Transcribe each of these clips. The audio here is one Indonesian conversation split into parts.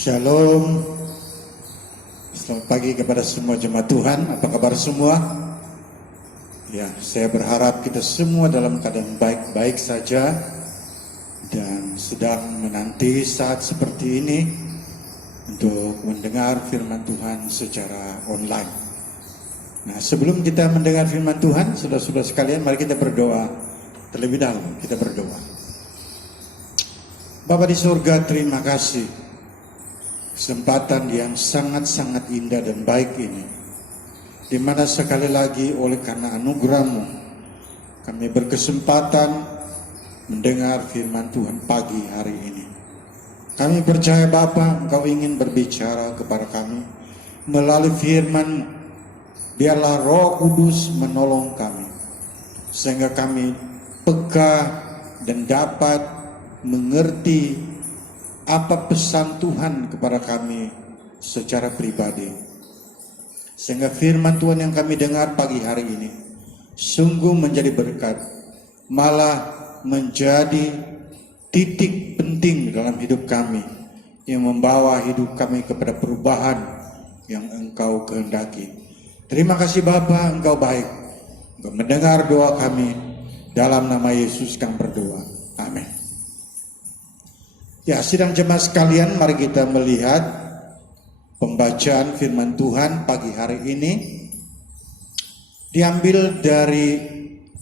Shalom. Selamat pagi kepada semua jemaat Tuhan. Apa kabar semua? Ya, saya berharap kita semua dalam keadaan baik-baik saja dan sedang menanti saat seperti ini untuk mendengar firman Tuhan secara online. Nah, sebelum kita mendengar firman Tuhan, saudara-saudara sekalian, mari kita berdoa terlebih dahulu. Kita berdoa. Bapa di surga, terima kasih kesempatan yang sangat-sangat indah dan baik ini, di mana sekali lagi oleh karena anugerah-Mu kami berkesempatan mendengar firman Tuhan pagi hari ini. Kami percaya Bapa, Engkau ingin berbicara kepada kami melalui firman-Mu. Biarlah Roh Kudus menolong kami sehingga kami peka dan dapat mengerti apa pesan Tuhan kepada kami secara pribadi, sehingga firman Tuhan yang kami dengar pagi hari ini sungguh menjadi berkat, malah menjadi titik penting dalam hidup kami yang membawa hidup kami kepada perubahan yang Engkau kehendaki. Terima kasih Bapa, Engkau baik. Engkau mendengar doa kami, dalam nama Yesus kami berdoa. Amin. Ya, sidang jemaat sekalian, mari kita melihat pembacaan firman Tuhan pagi hari ini diambil dari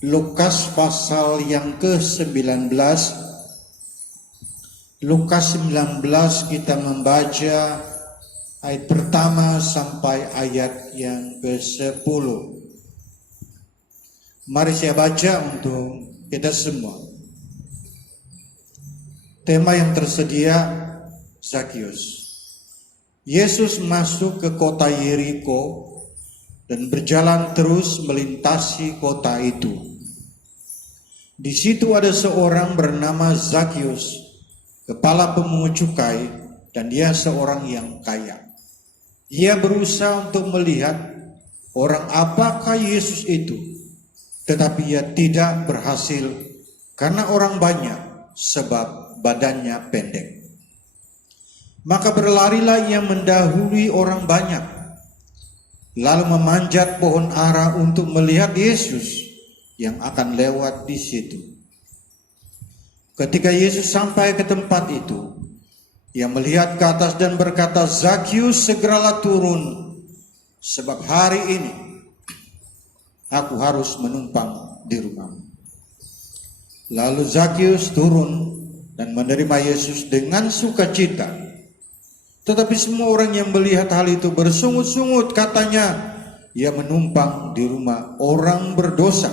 Lukas pasal yang ke-19. Lukas 19 kita membaca ayat pertama sampai ayat yang ke-10. Mari saya baca untuk kita semua. Tema yang tersedia, Zakius. Yesus masuk ke kota Yeriko dan berjalan terus melintasi kota itu. Di situ ada seorang bernama Zakius, kepala pemungut cukai, dan dia seorang yang kaya. Ia berusaha untuk melihat orang apakah Yesus itu, tetapi ia tidak berhasil karena orang banyak, sebab badannya pendek. Maka berlarilah ia mendahului orang banyak, lalu memanjat pohon ara untuk melihat Yesus yang akan lewat di situ. Ketika Yesus sampai ke tempat itu, ia melihat ke atas dan berkata, "Zakius, segeralah turun, sebab hari ini aku harus menumpang di rumahmu." Lalu Zakius turun dan menerima Yesus dengan sukacita. Tetapi semua orang yang melihat hal itu bersungut-sungut, katanya, ia menumpang di rumah orang berdosa.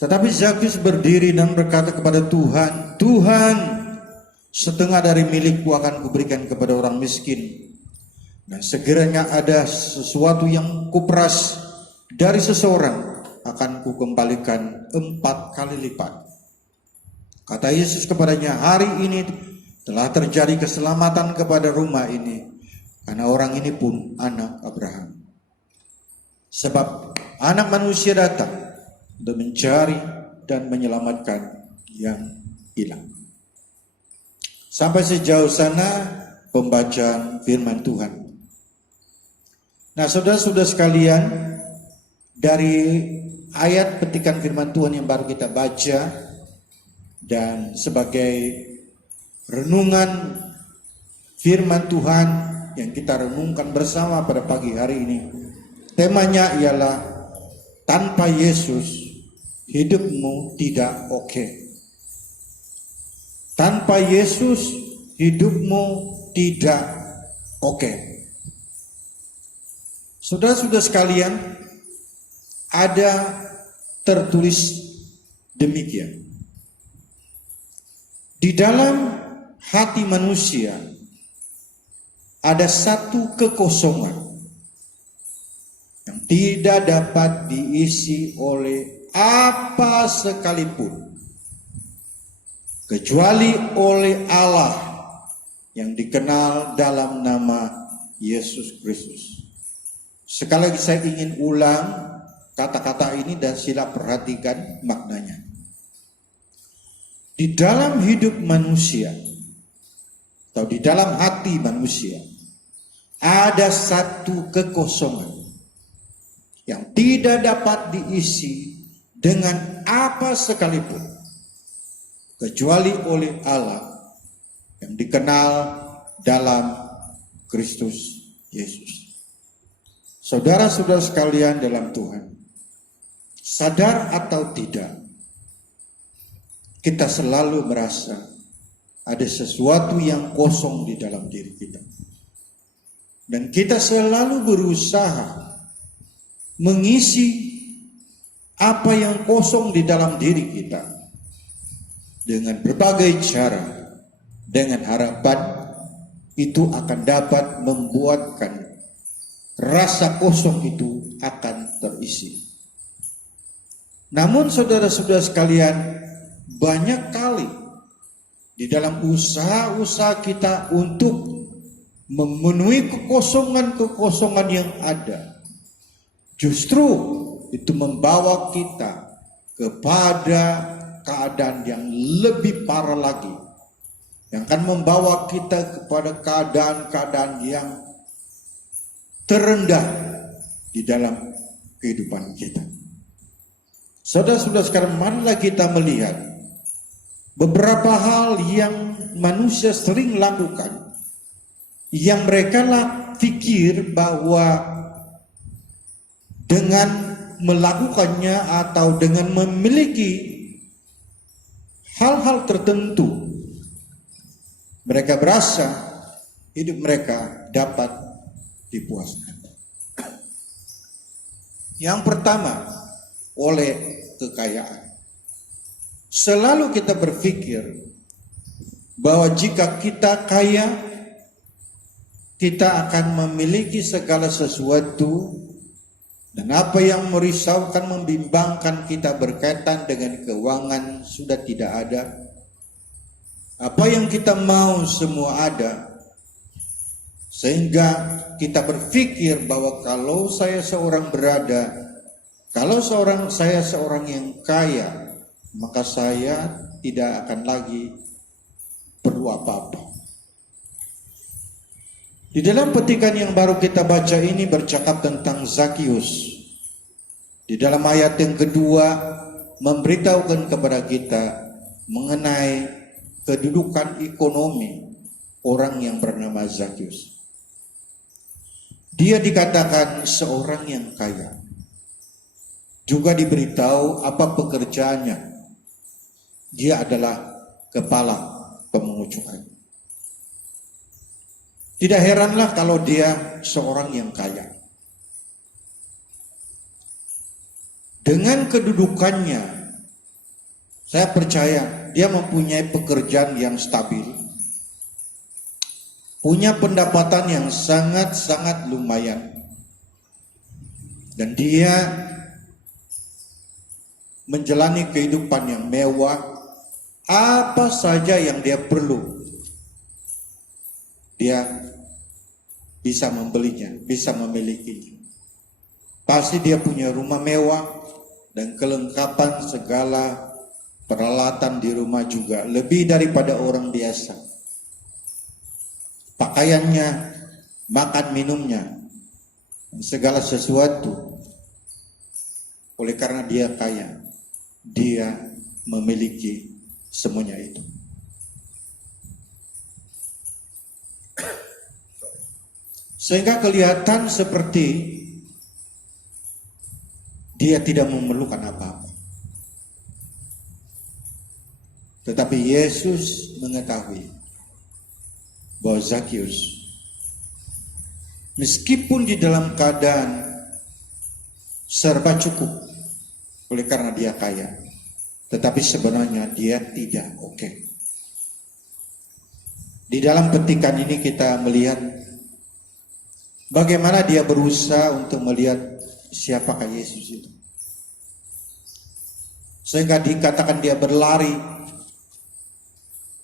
Tetapi Zakius berdiri dan berkata kepada Tuhan, "Tuhan, setengah dari milikku akan kuberikan kepada orang miskin. Dan sekiranya ada sesuatu yang kuperas dari seseorang, akan kukembalikan 4 kali lipat." Kata Yesus kepadanya, "Hari ini telah terjadi keselamatan kepada rumah ini, karena orang ini pun anak Abraham. Sebab anak manusia datang untuk mencari dan menyelamatkan yang hilang." Sampai sejauh sana pembacaan firman Tuhan. Nah, saudara-saudara sekalian, dari ayat petikan firman Tuhan yang baru kita baca, dan sebagai renungan firman Tuhan yang kita renungkan bersama pada pagi hari ini, temanya ialah tanpa Yesus hidupmu tidak oke. Tanpa Yesus hidupmu tidak oke. Saudara-saudara sekalian, ada tertulis demikian. Di dalam hati manusia ada satu kekosongan yang tidak dapat diisi oleh apa sekalipun, kecuali oleh Allah yang dikenal dalam nama Yesus Kristus. Sekali lagi saya ingin ulang kata-kata ini dan sila perhatikan maknanya. Di dalam hidup manusia atau di dalam hati manusia ada satu kekosongan yang tidak dapat diisi dengan apa sekalipun kecuali oleh Allah yang dikenal dalam Kristus Yesus. Saudara-saudara sekalian dalam Tuhan, sadar atau tidak, kita selalu merasa ada sesuatu yang kosong di dalam diri kita. Dan kita selalu berusaha mengisi apa yang kosong di dalam diri kita dengan berbagai cara, dengan harapan itu akan dapat membuatkan rasa kosong itu akan terisi. Namun saudara-saudara sekalian, banyak kali di dalam usaha-usaha kita untuk memenuhi kekosongan-kekosongan yang ada, justru itu membawa kita kepada keadaan yang lebih parah lagi, yang akan membawa kita kepada keadaan-keadaan yang terendah di dalam kehidupan kita. Saudara-saudara sekarang, marilah kita melihat beberapa hal yang manusia sering lakukan, yang mereka pikir bahwa dengan melakukannya atau dengan memiliki hal-hal tertentu, mereka berasa hidup mereka dapat dipuaskan. Yang pertama, oleh kekayaan. Selalu kita berpikir bahwa jika kita kaya, kita akan memiliki segala sesuatu, dan apa yang merisaukan, membimbangkan kita berkaitan dengan keuangan sudah tidak ada. Apa yang kita mau semua ada, sehingga kita berpikir bahwa kalau saya seorang yang kaya, maka saya tidak akan lagi perlu apa-apa. Di dalam petikan yang baru kita baca ini bercakap tentang Zakius. Di dalam ayat yang kedua memberitahukan kepada kita mengenai kedudukan ekonomi orang yang bernama Zakius. Dia dikatakan seorang yang kaya. Juga diberitahu apa pekerjaannya. Dia adalah kepala pemungut cukai. Tidak heranlah kalau dia seorang yang kaya. Dengan kedudukannya, saya percaya dia mempunyai pekerjaan yang stabil, punya pendapatan yang sangat-sangat lumayan, dan dia menjalani kehidupan yang mewah. Apa saja yang dia perlu, dia bisa membelinya, bisa memilikinya. Pasti dia punya rumah mewah dan kelengkapan segala peralatan di rumah juga lebih daripada orang biasa. Pakaiannya, makan minumnya, segala sesuatu. Oleh karena dia kaya, dia memiliki semuanya itu. Sehingga kelihatan seperti dia tidak memerlukan apa-apa. Tetapi Yesus mengetahui bahwa Zakius, meskipun di dalam keadaan serba cukup oleh karena dia kaya, tetapi sebenarnya dia tidak oke. Di dalam petikan ini kita melihat bagaimana dia berusaha untuk melihat siapakah Yesus itu. Sehingga dikatakan dia berlari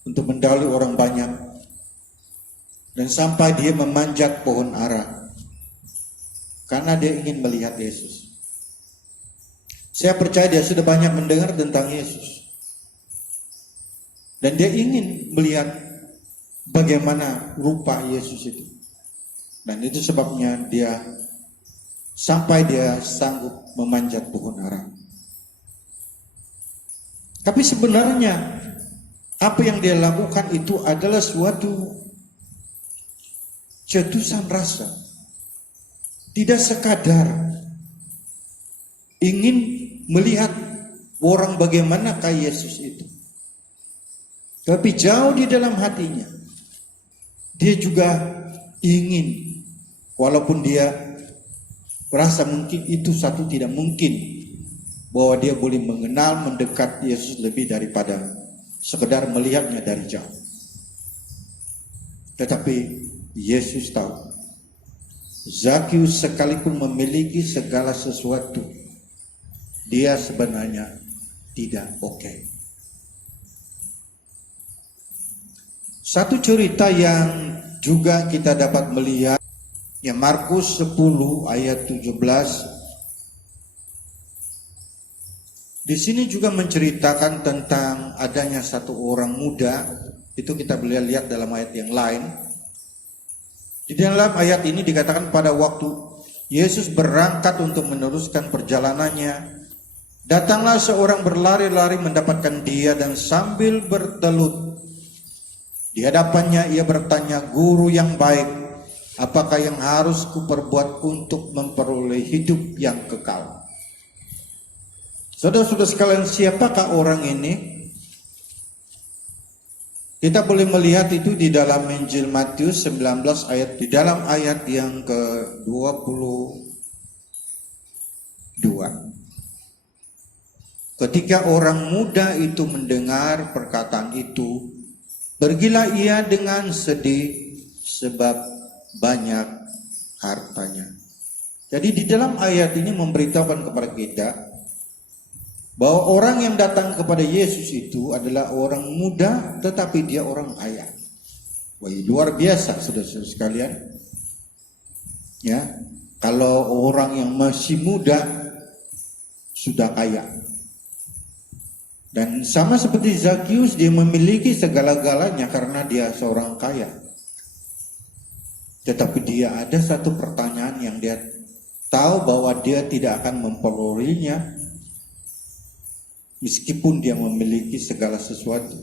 untuk mendahului orang banyak. Dan sampai dia memanjat pohon ara. Karena dia ingin melihat Yesus. Saya percaya dia sudah banyak mendengar tentang Yesus. Dan dia ingin melihat bagaimana rupa Yesus itu. Dan itu sebabnya dia sampai dia sanggup memanjat pohon ara. Tapi sebenarnya apa yang dia lakukan itu adalah suatu cetusan rasa. Tidak sekadar ingin melihat orang bagaimana kayak Yesus itu. Tapi jauh di dalam hatinya, dia juga ingin, walaupun dia merasa mungkin itu satu tidak mungkin, bahwa dia boleh mengenal, mendekat Yesus lebih daripada sekedar melihatnya dari jauh. Tetapi Yesus tahu, Zakius sekalipun memiliki segala sesuatu, dia sebenarnya tidak oke. Satu cerita yang juga kita dapat melihat, ya Markus 10 ayat 17. Di sini juga menceritakan tentang adanya satu orang muda. Itu kita boleh lihat dalam ayat yang lain. Di dalam ayat ini dikatakan pada waktu Yesus berangkat untuk meneruskan perjalanannya, datanglah seorang berlari-lari mendapatkan dia dan sambil bertelut di hadapannya ia bertanya, "Guru yang baik, apakah yang harus kuperbuat untuk memperoleh hidup yang kekal?" Saudara-saudara sekalian, siapakah orang ini? Kita boleh melihat itu di dalam Injil Matius 19 ayat, di dalam ayat yang ke-22. Ketika orang muda itu mendengar perkataan itu, pergilah ia dengan sedih sebab banyak hartanya. Jadi di dalam ayat ini memberitahukan kepada kita bahwa orang yang datang kepada Yesus itu adalah orang muda, tetapi dia orang kaya. Wah, luar biasa saudara-saudara sekalian. Ya, kalau orang yang masih muda sudah kaya. Dan sama seperti Zakius, dia memiliki segala-galanya karena dia seorang kaya. Tetapi dia ada satu pertanyaan yang dia tahu bahwa dia tidak akan memperolehnya meskipun dia memiliki segala sesuatu.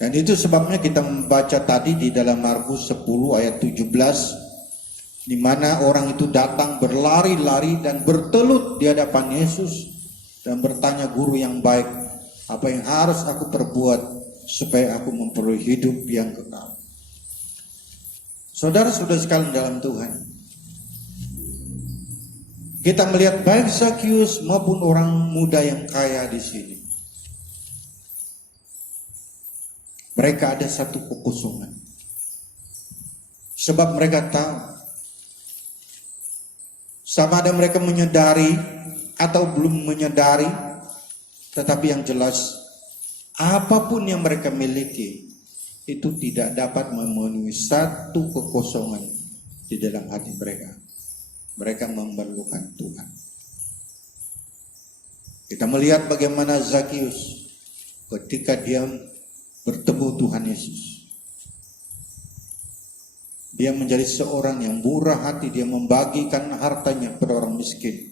Dan itu sebabnya kita membaca tadi di dalam Markus 10 ayat 17, di mana orang itu datang berlari-lari dan bertelut di hadapan Yesus dan bertanya, "Guru yang baik, apa yang harus aku perbuat supaya aku memperoleh hidup yang kekal?" Saudara-saudara sekalian dalam Tuhan, kita melihat baik Zakius maupun orang muda yang kaya di sini, mereka ada satu kekosongan. Sebab mereka tahu, sama ada mereka menyadari atau belum menyadari, tetapi yang jelas apapun yang mereka miliki itu tidak dapat memenuhi satu kekosongan di dalam hati mereka. Mereka memerlukan Tuhan. Kita melihat bagaimana Zakius ketika dia bertemu Tuhan Yesus, dia menjadi seorang yang murah hati. Dia membagikan hartanya kepada orang miskin.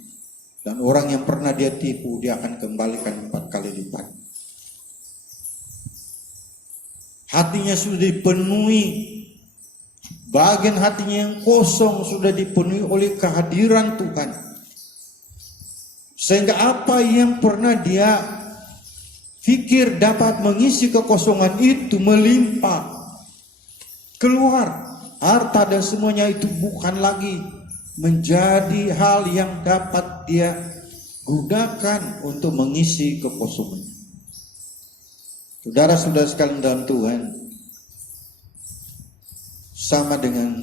Dan orang yang pernah dia tipu, dia akan kembalikan 4 kali lipat. Hatinya sudah dipenuhi, bagian hatinya yang kosong sudah dipenuhi oleh kehadiran Tuhan. Sehingga apa yang pernah dia pikir dapat mengisi kekosongan itu melimpah keluar. Harta dan semuanya itu bukan lagi menjadi hal yang dapat dia gunakan untuk mengisi kekosongan. Saudara-saudara sekalian dalam Tuhan, sama dengan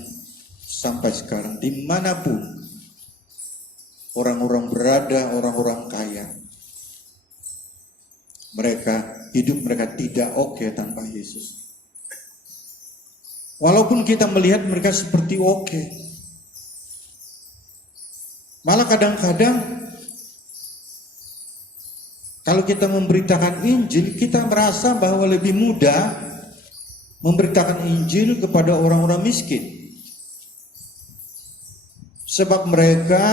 sampai sekarang, dimanapun orang-orang berada, orang-orang kaya, hidup mereka tidak oke tanpa Yesus. Walaupun kita melihat mereka seperti oke, malah kadang-kadang kalau kita memberitakan Injil, kita merasa bahwa lebih mudah memberitakan Injil kepada orang-orang miskin. Sebab mereka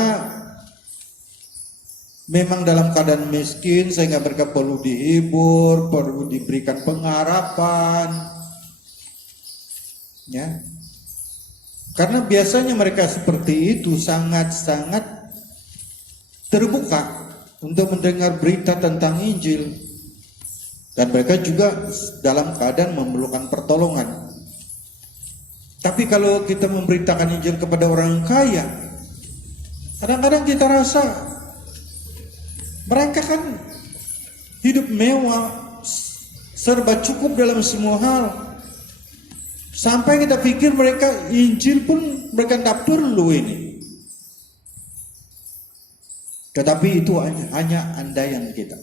memang dalam keadaan miskin, sehingga mereka perlu dihibur, perlu diberikan pengharapan. Ya. Karena biasanya mereka seperti itu sangat-sangat terbuka untuk mendengar berita tentang Injil. Dan mereka juga dalam keadaan memerlukan pertolongan. Tapi kalau kita memberitakan Injil kepada orang yang kaya, kadang-kadang kita rasa mereka kan hidup mewah, serba cukup dalam semua hal. Sampai kita pikir mereka Injil pun mereka tidak perlu ini. Tetapi itu hanya andaian kita,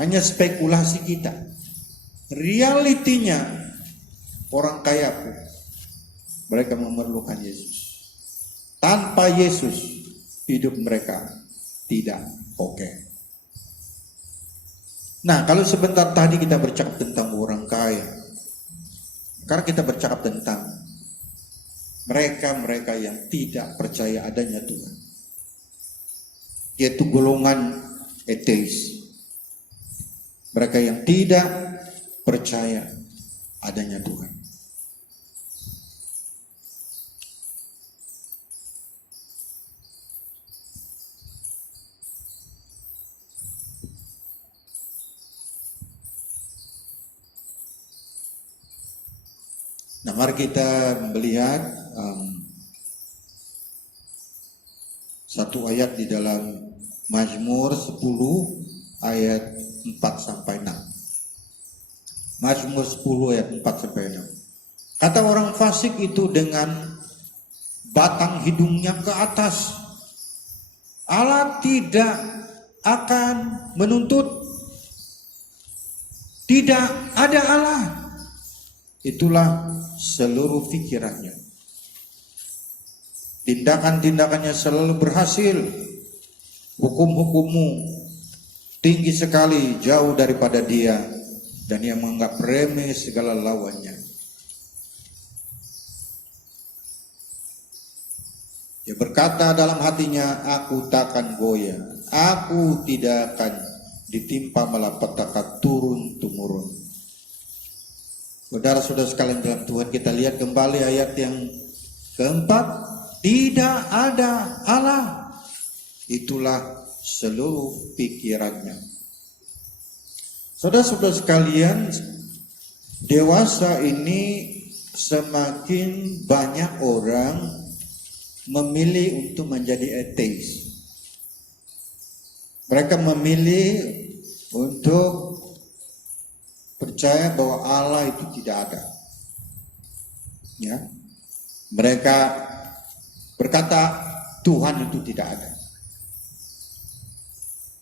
hanya spekulasi kita. Realitinya orang kaya pun mereka memerlukan Yesus. Tanpa Yesus hidup mereka tidak oke. Nah, kalau sebentar tadi kita bercakap tentang orang kaya, karena kita bercakap tentang mereka-mereka yang tidak percaya adanya Tuhan, yaitu golongan ateis. Mereka yang tidak percaya adanya Tuhan. Nah, mari kita melihat satu ayat di dalam Mazmur 10 ayat 4 sampai 6. Mazmur 10 ayat 4 sampai 6. Kata orang fasik itu dengan batang hidungnya ke atas, Allah tidak akan menuntut. Tidak ada Allah. Itulah seluruh pikirannya. Tindakan-tindakannya selalu berhasil. Hukum-hukummu tinggi sekali, jauh daripada dia, dan ia menganggap remeh segala lawannya. Dia berkata dalam hatinya, aku takkan goyah, aku tidak akan ditimpa malapetaka turun-temurun. Saudara-saudara sekalian dalam Tuhan, kita lihat kembali ayat yang keempat. Tidak ada Allah. Itulah seluruh pikirannya. Saudara-saudara sekalian, dewasa ini semakin banyak orang memilih untuk menjadi ateis. Mereka memilih untuk percaya bahwa Allah itu tidak ada. Ya. Mereka berkata Tuhan itu tidak ada.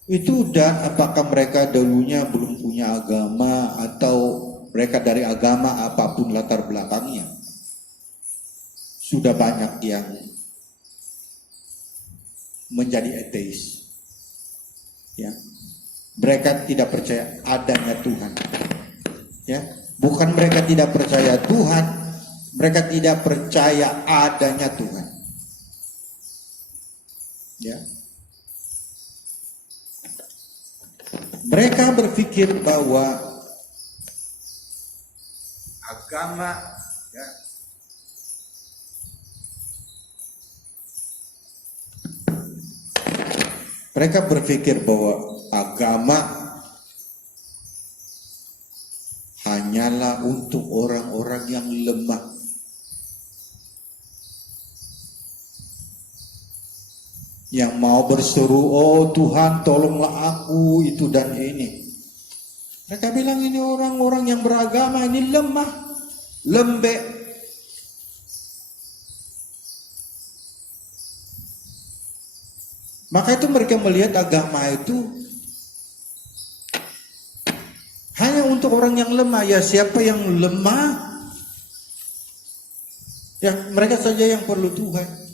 Itu, dan apakah mereka dulunya belum punya agama atau mereka dari agama apapun latar belakangnya. Sudah banyak yang menjadi ateis. Ya. Mereka tidak percaya adanya Tuhan. Ya, bukan mereka tidak percaya Tuhan, mereka tidak percaya adanya Tuhan. Ya. Mereka berpikir bahwa agama, ya, mereka berpikir bahwa agama hanyalah untuk orang-orang yang lemah. Yang mau berseru, oh Tuhan tolonglah aku, itu dan ini. Mereka bilang ini orang-orang yang beragama ini lemah, lembek. Maka itu mereka melihat agama itu hanya untuk orang yang lemah. Ya, siapa yang lemah, ya mereka saja yang perlu Tuhan.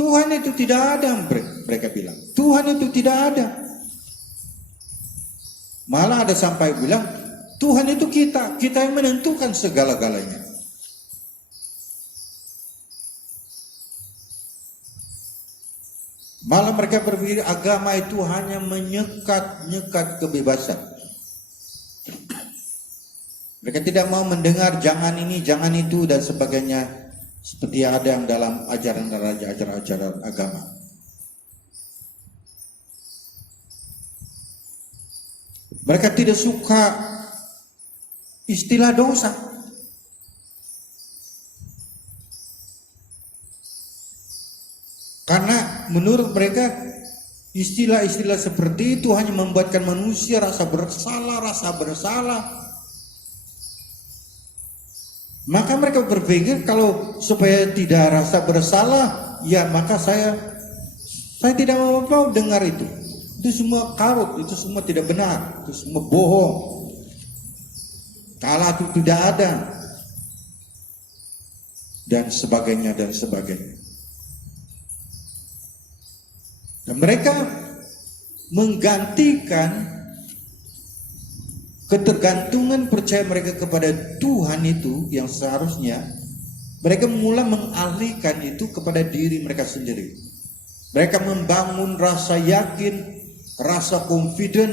Tuhan itu tidak ada, mereka bilang. Tuhan itu tidak ada. Malah ada sampai bilang, Tuhan itu kita yang menentukan segala-galanya. Malah mereka berpikir agama itu hanya menyekat kebebasan. Mereka tidak mau mendengar jangan ini, jangan itu dan sebagainya, seperti ada yang dalam ajaran agama. Mereka tidak suka istilah dosa. Karena menurut mereka istilah-istilah seperti itu hanya membuatkan manusia rasa bersalah. Maka mereka berpikir kalau supaya tidak rasa bersalah, ya maka saya tidak mau dengar itu. Itu semua karut, itu semua tidak benar, itu semua bohong. Allah itu tidak ada. Dan sebagainya. Dan mereka menggantikan ketergantungan percaya mereka kepada Tuhan itu yang seharusnya mereka mulai mengalihkan itu kepada diri mereka sendiri. Mereka membangun rasa yakin, rasa confident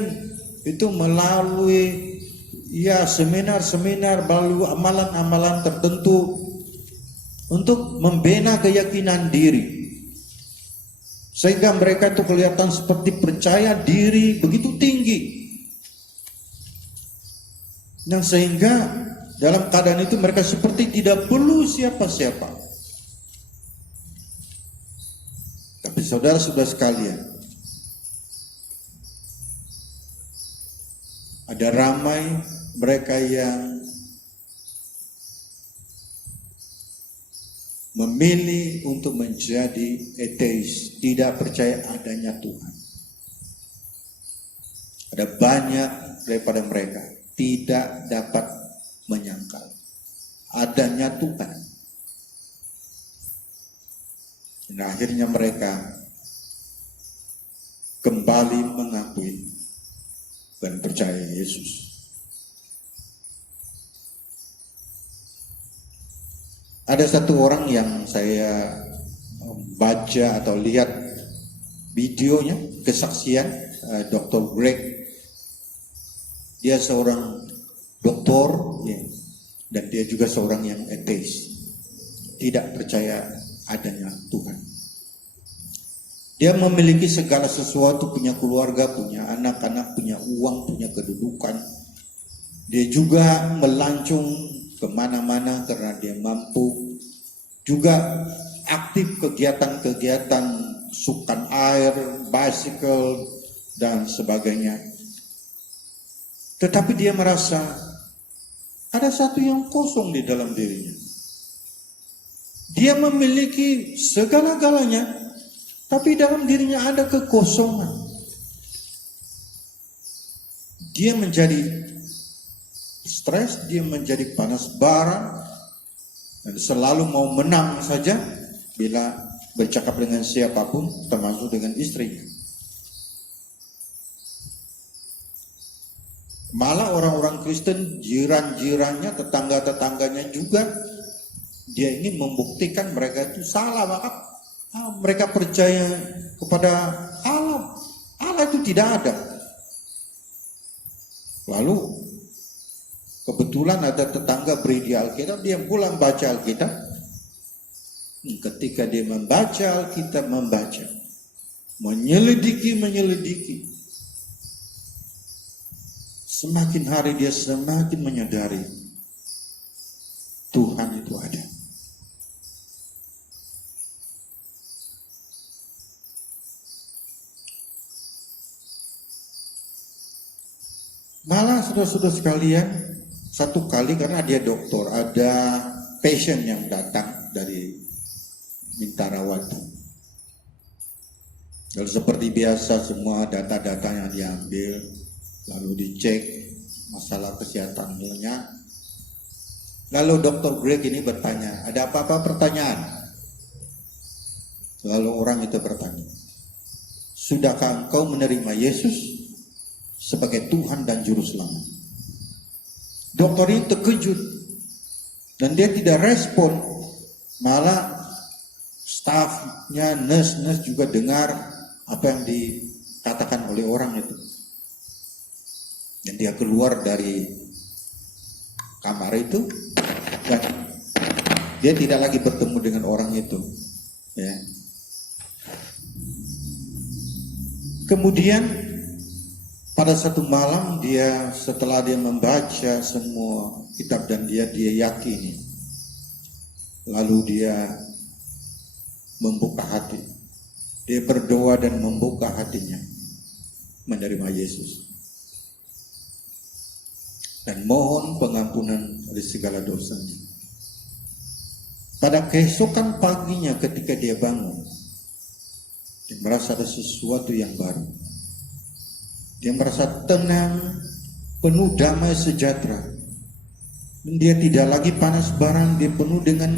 itu melalui seminar-seminar, melalui amalan-amalan tertentu untuk membina keyakinan diri. Sehingga mereka itu kelihatan seperti percaya diri begitu tinggi. Dan sehingga dalam keadaan itu mereka seperti tidak perlu siapa-siapa. Tapi saudara-saudara sekalian, ada ramai mereka yang memilih untuk menjadi ateis, tidak percaya adanya Tuhan. Ada banyak daripada mereka tidak dapat menyangkal adanya Tuhan. Dan akhirnya mereka kembali mengakui dan percaya Yesus. Ada satu orang yang saya baca atau lihat videonya, kesaksian Dr. Greg. Dia seorang doktor ya, dan dia juga seorang yang ateis, tidak percaya adanya Tuhan. Dia memiliki segala sesuatu, punya keluarga, punya anak-anak, punya uang, punya kedudukan. Dia juga melancong kemana-mana karena dia mampu, juga aktif kegiatan-kegiatan sukan air, bicycle dan sebagainya. Tetapi dia merasa ada satu yang kosong di dalam dirinya. Dia memiliki segala-galanya, tapi dalam dirinya ada kekosongan. Dia menjadi stres, dia menjadi panas bara, dan selalu mau menang saja bila bercakap dengan siapapun, termasuk dengan istrinya. Malah orang-orang Kristen, jiran-jirannya, tetangga-tetangganya juga, dia ingin membuktikan mereka itu salah. Maka mereka percaya kepada Allah. Allah itu tidak ada. Lalu kebetulan ada tetangga beri dia Alkitab, dia pulang baca Alkitab. Ketika dia membaca Alkitab, menyelidiki, semakin hari dia semakin menyadari Tuhan itu ada. Malah saudara-saudara sekalian, satu kali karena dia dokter, ada pasien yang datang dari Mintarawati. Lalu seperti biasa semua data-data yang diambil, lalu dicek masalah kesehatannya. Lalu Dr. Greg ini bertanya, ada apa-apa pertanyaan? Lalu orang itu bertanya, sudahkah engkau menerima Yesus? sebagai Tuhan dan Juru Selamat. Dokter ini terkejut dan dia tidak respon, malah stafnya, nurse juga dengar apa yang dikatakan oleh orang itu. Dan dia keluar dari kamar itu dan dia tidak lagi bertemu dengan orang itu. Ya. Kemudian pada satu malam setelah dia membaca semua kitab dan dia yakini, lalu dia membuka hati. Dia berdoa dan membuka hatinya menerima Yesus dan mohon pengampunan dari segala dosanya. Pada keesokan paginya ketika dia bangun, dia merasa ada sesuatu yang baru. Dia merasa tenang, penuh damai sejahtera. Dan dia tidak lagi panas barang, dia penuh dengan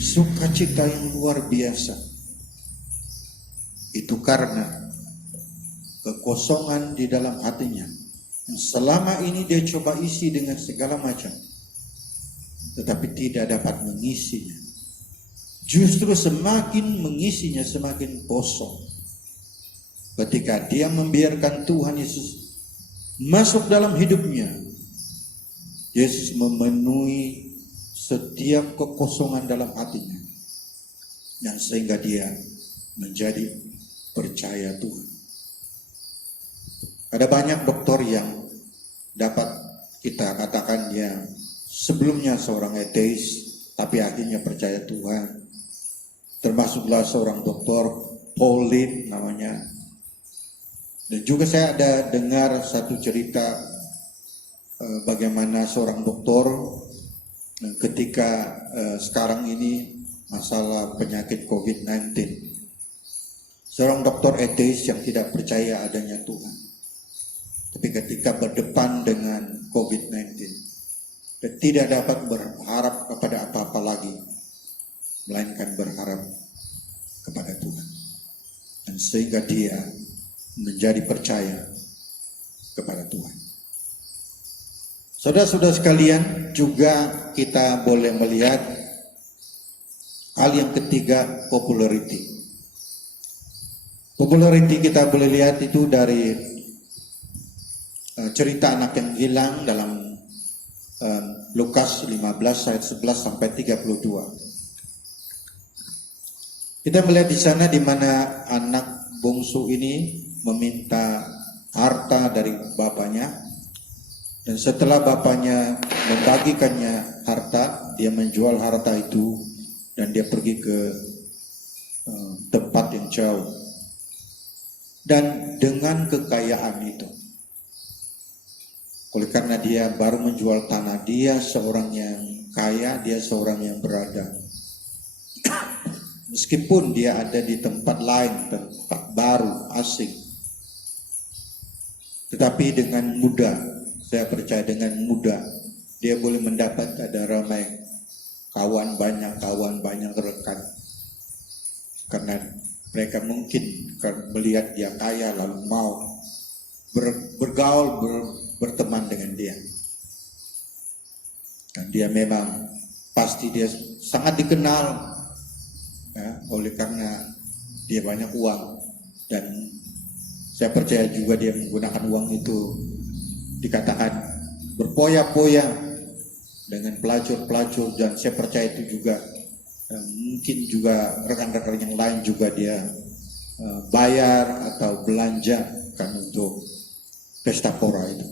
sukacita yang luar biasa. Itu karena kekosongan di dalam hatinya yang selama ini dia coba isi dengan segala macam, tetapi tidak dapat mengisinya. Justru semakin mengisinya semakin kosong. Ketika dia membiarkan Tuhan Yesus masuk dalam hidupnya, Yesus memenuhi setiap kekosongan dalam hatinya, dan sehingga dia menjadi percaya Tuhan. Ada banyak dokter yang dapat kita katakan yang sebelumnya seorang ateis, tapi akhirnya percaya Tuhan. Termasuklah seorang dokter Pauline namanya. Dan juga saya ada dengar satu cerita bagaimana seorang dokter ketika sekarang ini masalah penyakit COVID-19. Seorang dokter ateis yang tidak percaya adanya Tuhan. Tapi ketika berdepan dengan COVID-19, dia tidak dapat berharap kepada apa-apa lagi, melainkan berharap kepada Tuhan. Dan sehingga dia menjadi percaya kepada Tuhan. Saudara-saudara sekalian, juga kita boleh melihat hal yang ketiga, popularity. Popularity kita boleh lihat itu dari cerita anak yang hilang dalam Lukas 15 ayat 11 sampai 32. Kita melihat di sana di mana anak bungsu ini meminta harta dari bapaknya, dan setelah bapaknya membagikannya harta, dia menjual harta itu dan dia pergi ke tempat yang jauh. Dan dengan kekayaan itu, oleh karena dia baru menjual tanah, dia seorang yang kaya, dia seorang yang berada. Meskipun dia ada di tempat lain, tempat baru, asing, tetapi dengan mudah, saya percaya dengan mudah, dia boleh mendapat ada ramai kawan banyak rekan. Karena mereka mungkin melihat dia kaya lalu mau bergaul, berteman dengan dia. Dan dia memang pasti dia sangat dikenal, ya, oleh karena dia banyak uang. Dan saya percaya juga dia menggunakan uang itu dikatakan berpoya-poya dengan pelacur-pelacur, dan saya percaya itu juga mungkin juga rekan-rekan yang lain juga dia bayar atau belanjakan untuk pesta pora itu.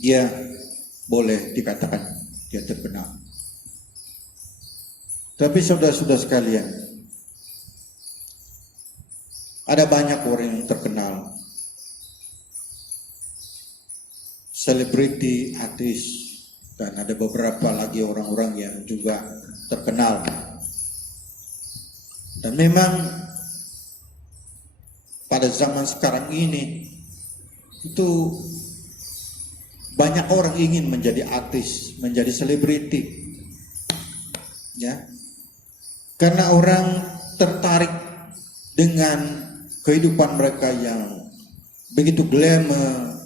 Dia boleh dikatakan dia terkenal. Tapi saudara-saudara sekalian, ada banyak orang yang terkenal, selebriti, artis, dan ada beberapa lagi orang-orang yang juga terkenal. Dan memang pada zaman sekarang ini itu banyak orang ingin menjadi artis, menjadi selebriti, ya, karena orang tertarik dengan kehidupan mereka yang begitu glamour,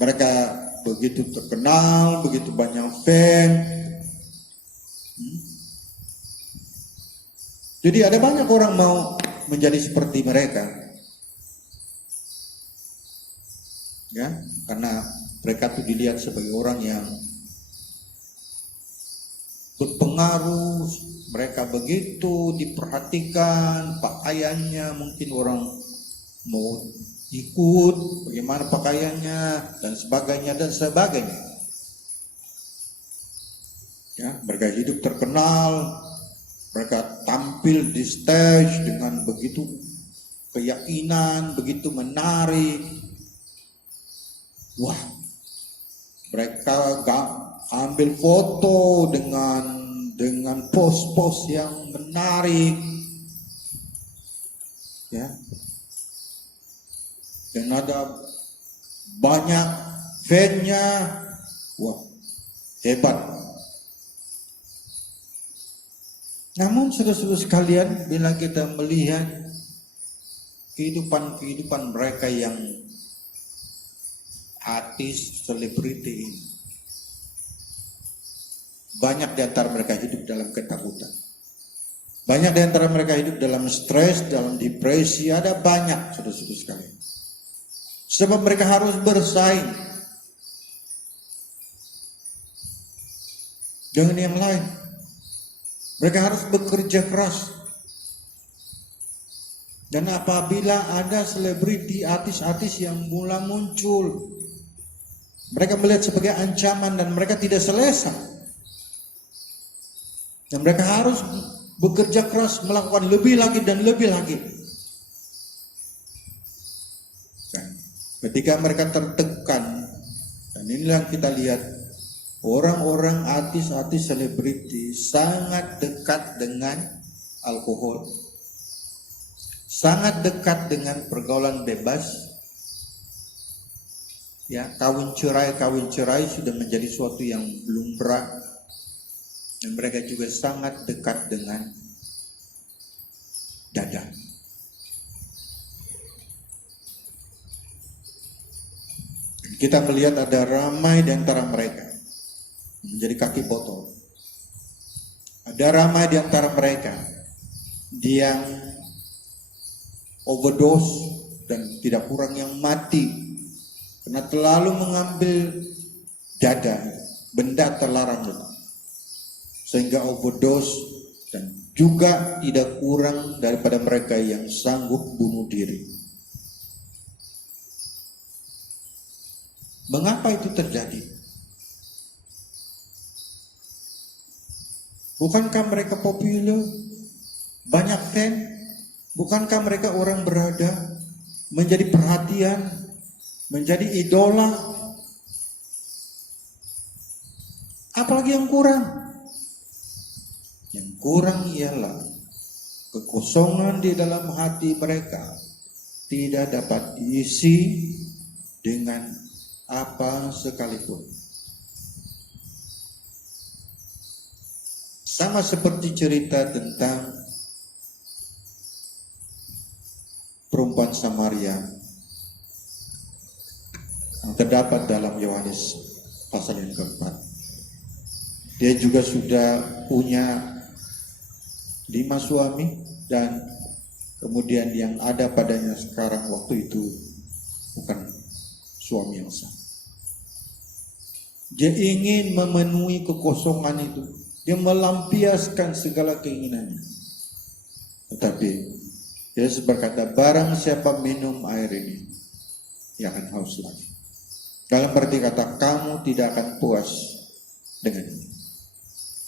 Mereka begitu terkenal, begitu banyak fan. Jadi ada banyak orang mau menjadi seperti mereka. Ya, karena mereka tuh dilihat sebagai orang yang berpengaruh, mereka begitu diperhatikan, pakaiannya mungkin orang mau ikut bagaimana pakaiannya dan sebagainya. Ya, mereka hidup terkenal, mereka tampil di stage dengan begitu keyakinan, begitu menarik. Wah, mereka ambil foto dengan pose-pose yang menarik, ya. Dan ada banyak fan-nya, wah, hebat. Namun saudara-saudara sekalian, bila kita melihat kehidupan mereka yang artis, selebriti, banyak di antara mereka hidup dalam ketakutan. Banyak di antara mereka hidup dalam stres, dalam depresi, ada banyak saudara-saudara sekalian. Sebab mereka harus bersaing dengan yang lain. Mereka harus bekerja keras. Dan apabila ada selebriti, artis-artis yang mulai muncul, mereka melihat sebagai ancaman dan mereka tidak selesa. Dan mereka harus bekerja keras melakukan lebih lagi dan lebih lagi. Dan ketika mereka tertekan, dan inilah yang kita lihat, orang-orang artis-artis selebriti sangat dekat dengan alkohol, sangat dekat dengan pergaulan bebas. Ya, kawin cerai sudah menjadi suatu yang lumrah, dan mereka juga sangat dekat dengan dada. Kita melihat ada ramai di antara mereka menjadi kaki botol. Ada ramai di antara mereka yang overdose dan tidak kurang yang mati karena terlalu mengambil dada, benda terlarang itu, sehingga overdose, dan juga tidak kurang daripada mereka yang sanggup bunuh diri. Mengapa itu terjadi? Bukankah mereka populer, banyak fan? Bukankah mereka orang berada, menjadi perhatian, menjadi idola? Apalagi yang kurang? Yang kurang ialah kekosongan di dalam hati mereka tidak dapat diisi dengan apa sekalipun. Sama seperti cerita tentang perempuan Samaria yang terdapat dalam Yohanes pasal yang keempat. Dia juga sudah punya 5 suami, dan kemudian yang ada padanya sekarang waktu itu bukan suami yang sah. Dia ingin memenuhi kekosongan itu. Dia melampiaskan segala keinginannya. Tetapi Yesus berkata, barang siapa minum air ini, ia akan haus lagi. Dalam arti kata, kamu tidak akan puas dengan ini.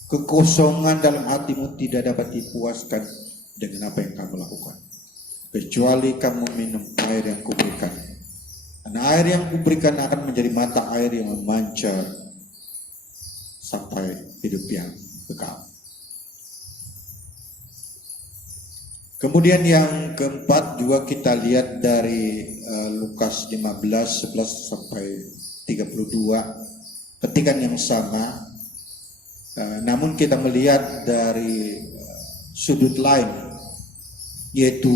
Kekosongan dalam hatimu tidak dapat dipuaskan dengan apa yang kamu lakukan, kecuali kamu minum air yang kuberikan. Dan air yang kuberikan akan menjadi mata air yang memancar sampai hidup yang kekal. Kemudian yang keempat juga kita lihat dari Lukas 15, 11 sampai 32, petikan yang sama. Namun kita melihat dari sudut lain, yaitu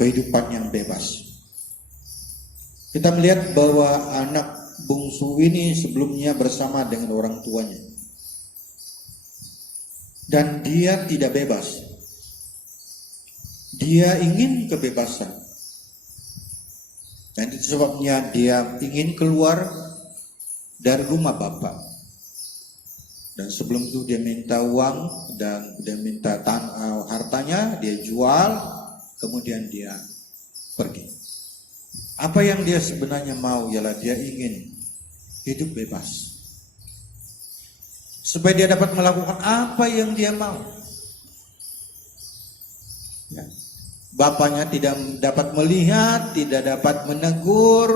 kehidupan yang bebas. Kita melihat bahwa anak bungsu ini sebelumnya bersama dengan orang tuanya. Dan dia tidak bebas. Dia ingin kebebasan. Dan itu sebabnya dia ingin keluar dari rumah bapak. Dan sebelum itu dia minta uang dan dia minta hartanya, dia jual, kemudian dia pergi. Apa yang dia sebenarnya mau ialah dia ingin hidup bebas. Supaya dia dapat melakukan apa yang dia mau. Ya. Bapaknya tidak dapat melihat, tidak dapat menegur.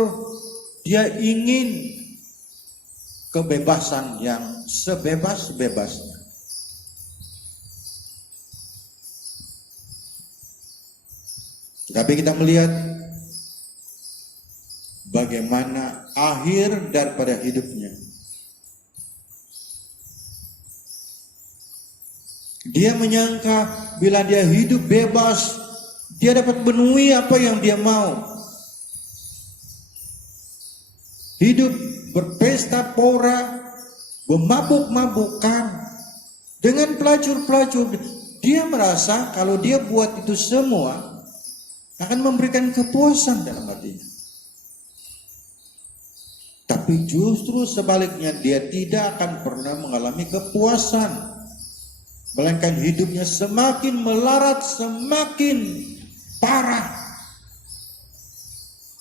Dia ingin kebebasan yang sebebas-bebasnya. Tapi kita melihat bagaimana akhir daripada hidupnya. Dia menyangka bila dia hidup bebas, dia dapat memenuhi apa yang dia mau. Hidup berpesta pora, memabuk-mabukkan dengan pelacur-pelacur. Dia merasa kalau dia buat itu semua akan memberikan kepuasan dalam hatinya. Tapi justru sebaliknya, dia tidak akan pernah mengalami kepuasan. Melainkan hidupnya semakin melarat, semakin parah.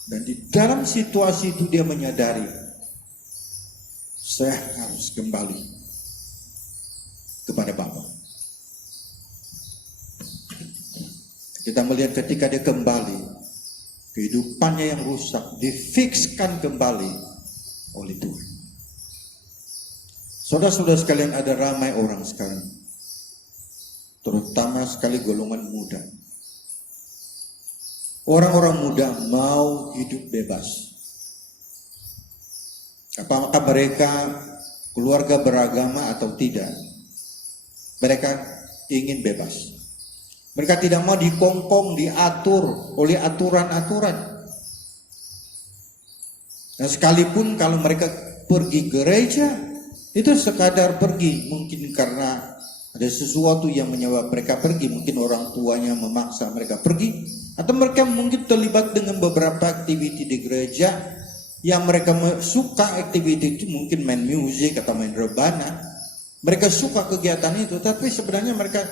Dan di dalam situasi itu dia menyadari, saya harus kembali kepada Bapa. Kita melihat ketika dia kembali, kehidupannya yang rusak difikskan kembali oleh Tuhan. Saudara-saudara sekalian, ada ramai orang sekarang, terutama sekali golongan muda. Orang-orang muda mau hidup bebas. Apakah mereka keluarga beragama atau tidak, mereka ingin bebas. Mereka tidak mau dikongkong, diatur oleh aturan-aturan. Dan sekalipun kalau mereka pergi gereja, itu sekadar pergi, mungkin karena ada sesuatu yang menyebabkan mereka pergi. Mungkin orang tuanya memaksa mereka pergi, atau mereka mungkin terlibat dengan beberapa aktiviti di gereja yang mereka suka. Aktiviti itu mungkin main musik atau main rebana. Mereka suka kegiatan itu, tapi sebenarnya mereka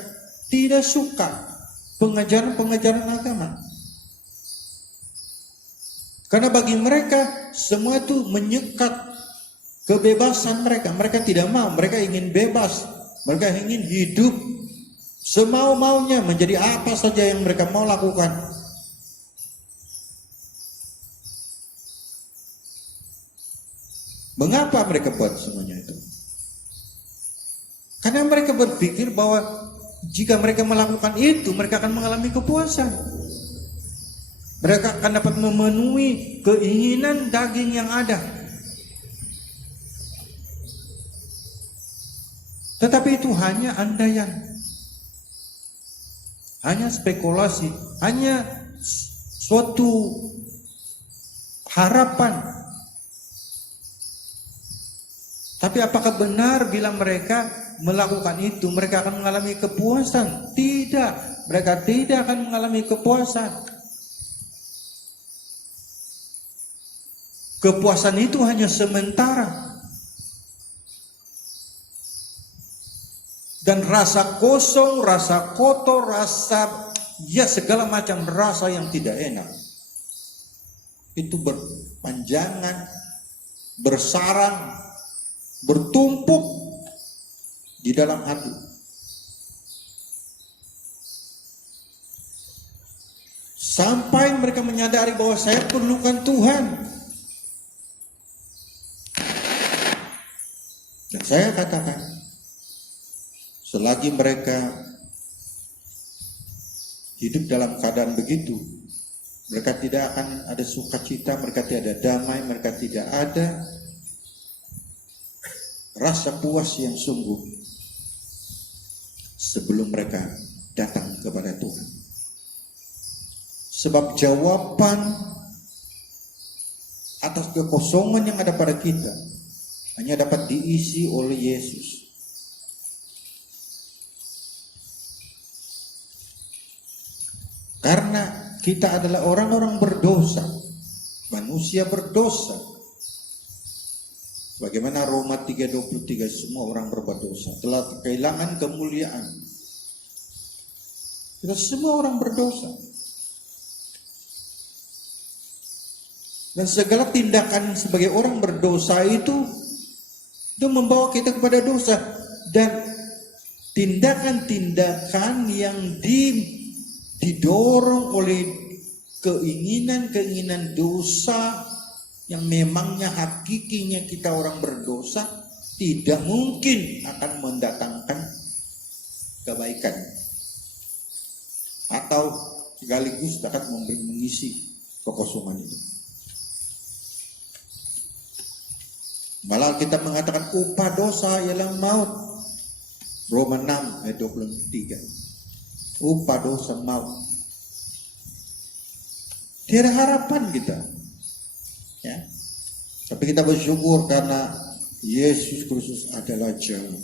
tidak suka pengajaran-pengajaran agama. Karena bagi mereka semua itu menyekat kebebasan mereka. Mereka tidak mau, mereka ingin bebas. Mereka ingin hidup semau-maunya, menjadi apa saja yang mereka mau lakukan. Mengapa mereka buat semuanya itu? Karena mereka berpikir bahwa jika mereka melakukan itu, mereka akan mengalami kepuasan. Mereka akan dapat memenuhi keinginan daging yang ada. Tetapi itu hanya andaian, hanya spekulasi, hanya suatu harapan. Tapi apakah benar bila mereka melakukan itu, mereka akan mengalami kepuasan? Tidak, mereka tidak akan mengalami kepuasan. Kepuasan itu hanya sementara. Dan rasa kosong, rasa kotor, rasa segala macam rasa yang tidak enak, itu berpanjangan, bersarang, bertumpuk di dalam hati. Sampai mereka menyadari bahwa saya perlukan Tuhan. Dan saya katakan, selagi mereka hidup dalam keadaan begitu, mereka tidak akan ada sukacita, mereka tidak ada damai, mereka tidak ada rasa puas yang sungguh sebelum mereka datang kepada Tuhan. Sebab jawaban atas kekosongan yang ada pada kita hanya dapat diisi oleh Yesus. Karena kita adalah orang-orang berdosa, manusia berdosa. Bagaimana Roma 3:23, semua orang berbuat dosa, telah kehilangan kemuliaan. Kita semua orang berdosa. Dan segala tindakan sebagai orang berdosa itu membawa kita kepada dosa. Dan tindakan-tindakan yang didorong oleh keinginan-keinginan dosa yang memangnya hakikinya kita orang berdosa tidak mungkin akan mendatangkan kebaikan atau sekaligus dapat mengisi kekosongan itu. Malah kita mengatakan upah dosa ialah maut. Roma 6 ayat 23. Upah dosa maut. Tiada harapan kita. Ya. Tapi kita bersyukur karena Yesus Kristus adalah jalan.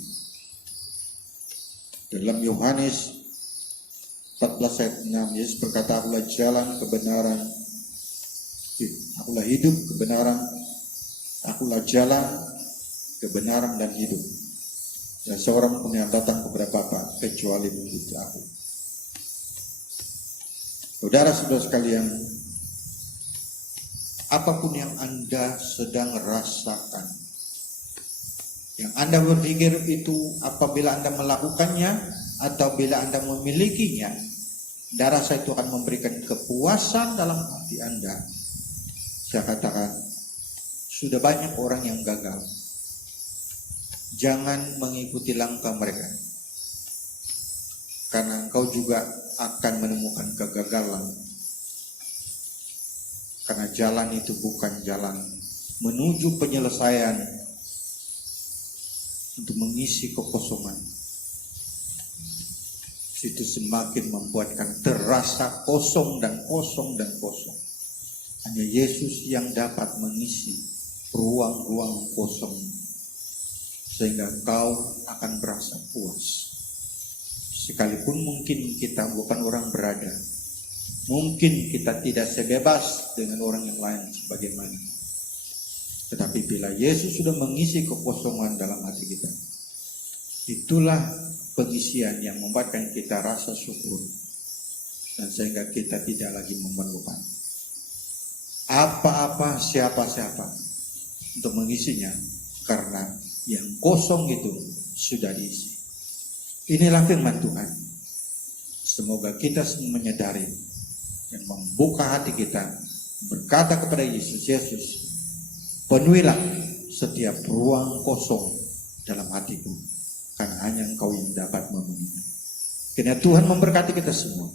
Dalam Yohanes 14 ayat 6, Yesus berkata, akulah jalan kebenaran, akulah hidup kebenaran, akulah jalan kebenaran dan hidup. Dan seorang pun yang datang kepada Bapa kecuali melalui aku. Saudara-saudara sekalian, apapun yang Anda sedang rasakan, yang Anda berpikir itu apabila Anda melakukannya atau bila Anda memilikinya, Anda rasa itu akan memberikan kepuasan dalam hati Anda. Saya katakan, sudah banyak orang yang gagal. Jangan mengikuti langkah mereka, karena engkau juga akan menemukan kegagalan. Karena jalan itu bukan jalan menuju penyelesaian untuk mengisi kekosongan. Itu semakin membuatkan terasa kosong dan kosong dan kosong. Hanya Yesus yang dapat mengisi ruang-ruang kosong, sehingga kau akan berasa puas. Sekalipun mungkin kita bukan orang berada, mungkin kita tidak sebebas dengan orang yang lain sebagaimana. Tetapi bila Yesus sudah mengisi kekosongan dalam hati kita, itulah pengisian yang membuatkan kita rasa syukur, dan sehingga kita tidak lagi memerlukan apa-apa, siapa-siapa untuk mengisinya, karena yang kosong itu sudah diisi. Inilah firman Tuhan. Semoga kita semua menyadari dan membuka hati kita, berkata kepada Yesus, Yesus, penuhilah setiap ruang kosong dalam hatiku, karena hanya Engkau yang dapat memenuhinya. Kiranya Tuhan memberkati kita semua.